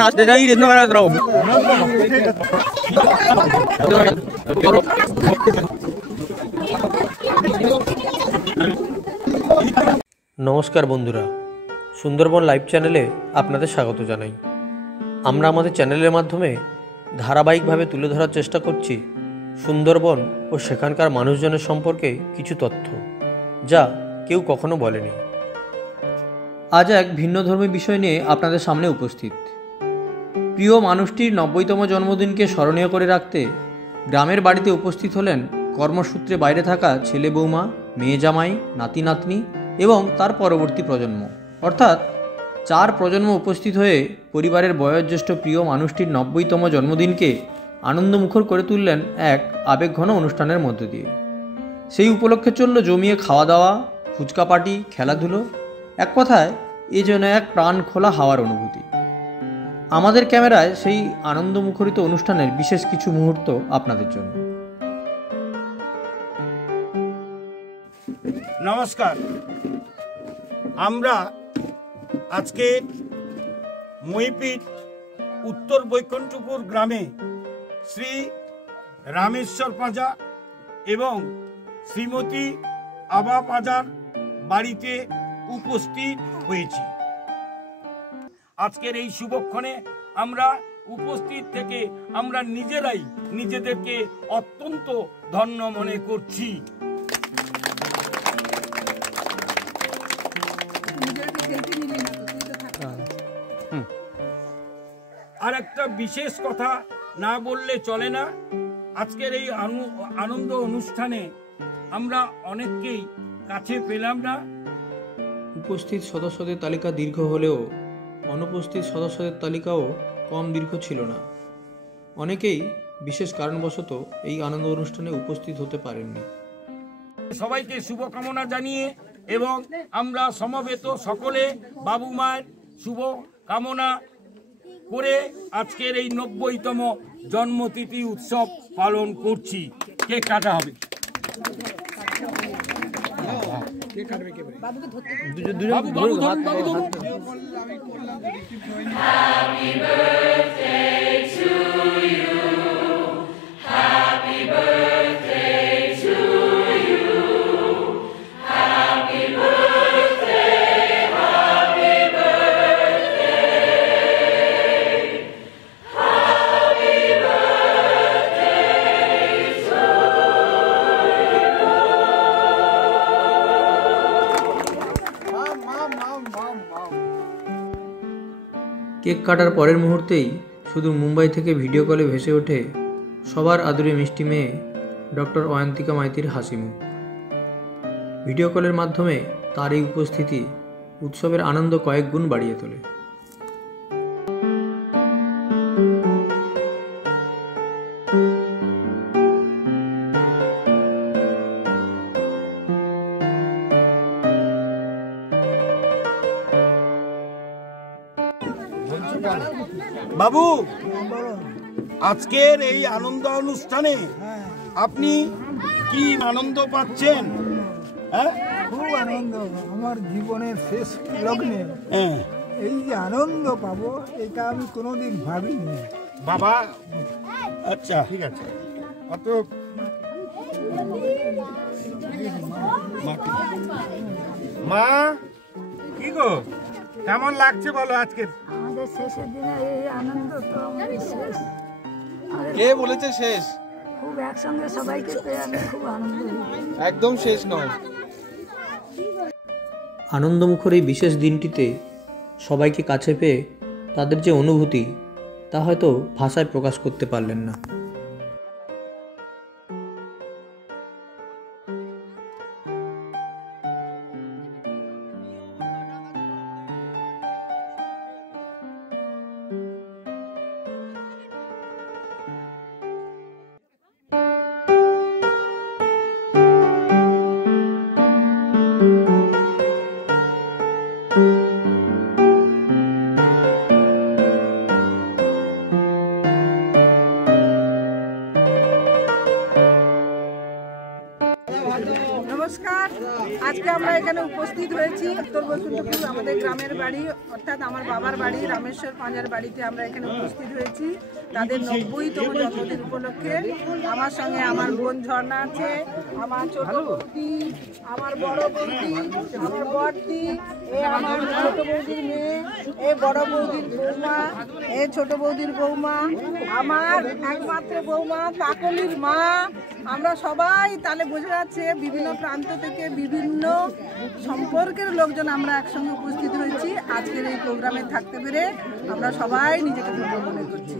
নাচতে যাই নমস্কার বন্ধুরা, সুন্দরবন লাইভ চ্যানেলে আপনাদের স্বাগত জানাই। আমরা আমাদের চ্যানেলের মাধ্যমে ধারাবাহিকভাবে তুলে ধরার চেষ্টা করছি সুন্দরবন ও সেখানকার মানুষজনের সম্পর্কে কিছু তথ্য, যা কেউ কখনো বলেনি। আজ এক ভিন্নধর্মী বিষয় নিয়ে আপনাদের সামনে উপস্থিত। প্রিয় মানুষটির ৯০তম জন্মদিনকে স্মরণীয় করে রাখতে গ্রামের বাড়িতে উপস্থিত হলেন কর্মসূত্রে বাইরে থাকা ছেলে বৌমা, মেয়ে জামাই, নাতি নাতনি এবং তার পরবর্তী প্রজন্ম, অর্থাৎ 4 প্রজন্ম উপস্থিত হয়ে পরিবারের বয়োজ্যেষ্ঠ প্রিয় মানুষটির ৯০তম জন্মদিনকে আনন্দমুখর করে তুললেন এক আবেগঘন অনুষ্ঠানের মধ্য দিয়ে। সেই উপলক্ষে চলল জমিয়ে খাওয়া দাওয়া, ফুচকা পার্টি, খেলাধুলো, এক কথায় এ যেন এক প্রাণ খোলা হাওয়ার অনুভূতি। আমাদের ক্যামেরায় সেই আনন্দমুখরিত অনুষ্ঠানের বিশেষ কিছু মুহূর্ত আপনাদের জন্য। নমস্কার, আমরা আজকে মহিপিঠ উত্তর বৈকুণ্ঠপুর গ্রামে শ্রী রামেশ্বর পাঁজা এবং শ্রীমতী আবা পাঁজার বাড়িতে উপস্থিত হয়েছি। আজকের এই শুভক্ষণে আমরা উপস্থিত থেকে আমরা নিজেরাই নিজেদেরকে অত্যন্ত ধন্য মনে করছি। আর একটা বিশেষ কথা না বললে চলে না, আজকের এই আনন্দ অনুষ্ঠানে আমরা অনেককেই কাছে পেলাম না। উপস্থিত সদস্যদের তালিকা দীর্ঘ হলেও অনুপস্থিত সদস্যদের তালিকাও কম দীর্ঘ ছিল না। অনেকেই বিশেষ কারণবশত এই আনন্দ অনুষ্ঠানে উপস্থিত হতে পারেননি। সবাইকে শুভকামনা জানিয়ে এবং আমরা সমবেত সকলে বাবু মায়ের শুভ কামনা করে আজকের এই ৯০তম জন্মতিথি উৎসব পালন করছি। কেক কাটা হবে। কেক কাটার পরের মুহূর্তেই শুধু মুম্বাই থেকে ভিডিও কলে ভেসে ওঠে সবার আদুরে মিষ্টি মেয়ে ডক্টর অয়ন্তিকা মাইতির হাসি মুখ। ভিডিও কলের মাধ্যমে তার এই উপস্থিতি উৎসবের আনন্দ কয়েক গুণ বাড়িয়ে তোলে। বাবু, আজকের এই আনন্দ অনুষ্ঠানে আপনি কি আনন্দ পাচ্ছেন? খুব আনন্দ। আমার জীবনের শেষ লগ্নে এই যে আনন্দ পাবো, এটা আমি কোনোদিন ভাবিনি বাবা। আচ্ছা, ঠিক আছে। অত মা, কি গো, কেমন লাগছে বলো আজকে? আমাদের শেষের দিনে এই আনন্দ তো আমাদের শেষ। কে বলেছে শেষ? খুব একসঙ্গে সবাইকে পেয়ে আমি খুব আনন্দ হই। একদম শেষ নয়। আনন্দমুখর এই বিশেষ দিনটিতে সবাইকে কাছে পেয়ে তাদের যে অনুভূতি, তা হয়তো ভাষায় প্রকাশ করতে পারলেন না। আজকে আমরা এখানে উপস্থিত হয়েছি উত্তর বৈকুণ্ঠপুর আমাদের গ্রামের বাড়ি, অর্থাৎ আমার বাবার বাড়ি রামেশ্বর পাঁজার বাড়িতে আমরা এখানে উপস্থিত হয়েছি তাদের 90তম জন্মদিন উপলক্ষে। আমার সঙ্গে আমার বোন ঝর্ণা আছে, আমার ছোট বৌদি, আমার বড় বৌদি, আমার বড়দি, এ আমার ছোট বৌদির মেয়ে, এ বড় বৌদির বৌমা, এ ছোট বৌদির বৌমা, আমার একমাত্র বৌমা কাকলির মা। আমরা সবাই তাহলে বোঝা যাচ্ছে বিভিন্ন প্রান্ত থেকে বিভিন্ন সম্পর্কের লোকজন আমরা একসঙ্গে উপস্থিত হয়েছি। আজকের এই প্রোগ্রামে থাকতে পেরে আমরা সবাই নিজেকে ধন্য মনে করছি।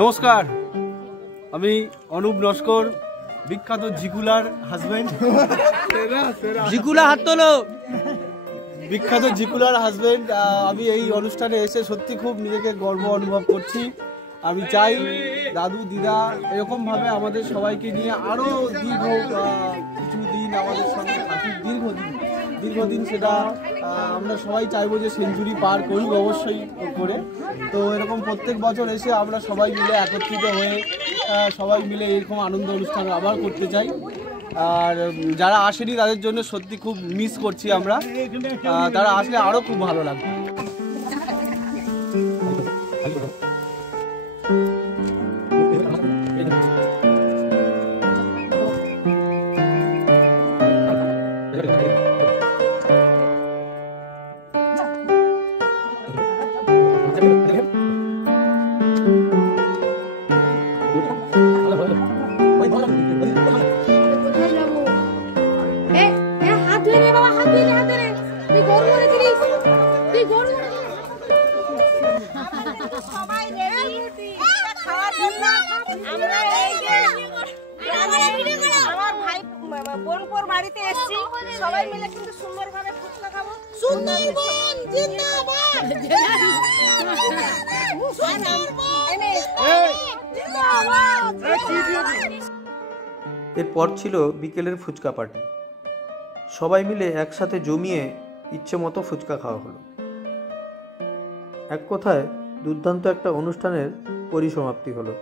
নমস্কার, আমি অনুপ নস্কর, বিখ্যাত জিকুলার হাজবেন্ড। জিকুলা হাত তোলো। বিখ্যাত জিকুলার হাজবেন্ড। আমি এই অনুষ্ঠানে এসে সত্যি খুব নিজেকে গর্ব অনুভব করছি। আমি চাই দাদু দিদা এরকমভাবে আমাদের সবাইকে নিয়ে আরও কিছু দিন আমাদের সঙ্গে থাকুক, দীর্ঘদিন সেটা আমরা সবাই চাইবো যে সেঞ্চুরি পার করুক অবশ্যই করে। তো এরকম প্রত্যেক বছর এসে আমরা সবাই মিলে একত্রিত হয়ে সবাই মিলে এরকম আনন্দ অনুষ্ঠান আবার করতে চাই। আর যারা আসেনি তাদের জন্য সত্যি খুব মিস করছি আমরা, তারা আসলে আরও খুব ভালো লাগবে। বোনপোর বাড়িতে এসেছি, সবাই মিলে কিন্তু সুন্দরভাবে ফুচকা খাবো। সুন্দরবন জিন্দাবাদ, এরপর ছিল বিকেলের ফুচকা পার্টি। সবাই মিলে একসাথে জমিয়ে ইচ্ছে মতো ফুচকা খাওয়া হলো। এক কথায় দুর্দান্ত একটা অনুষ্ঠানের পরিসমাপ্তি হলো।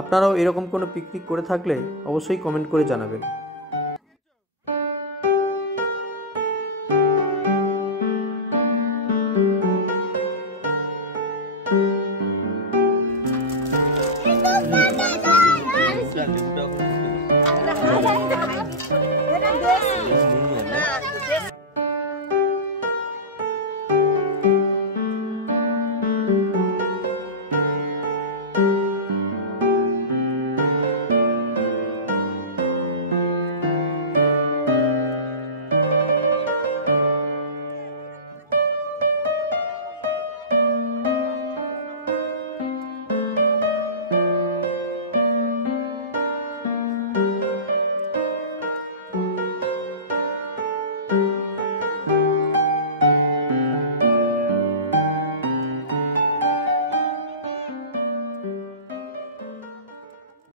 আপনারাও এরকম কোনো পিকনিক করে থাকলে অবশ্যই কমেন্ট করে জানাবেন।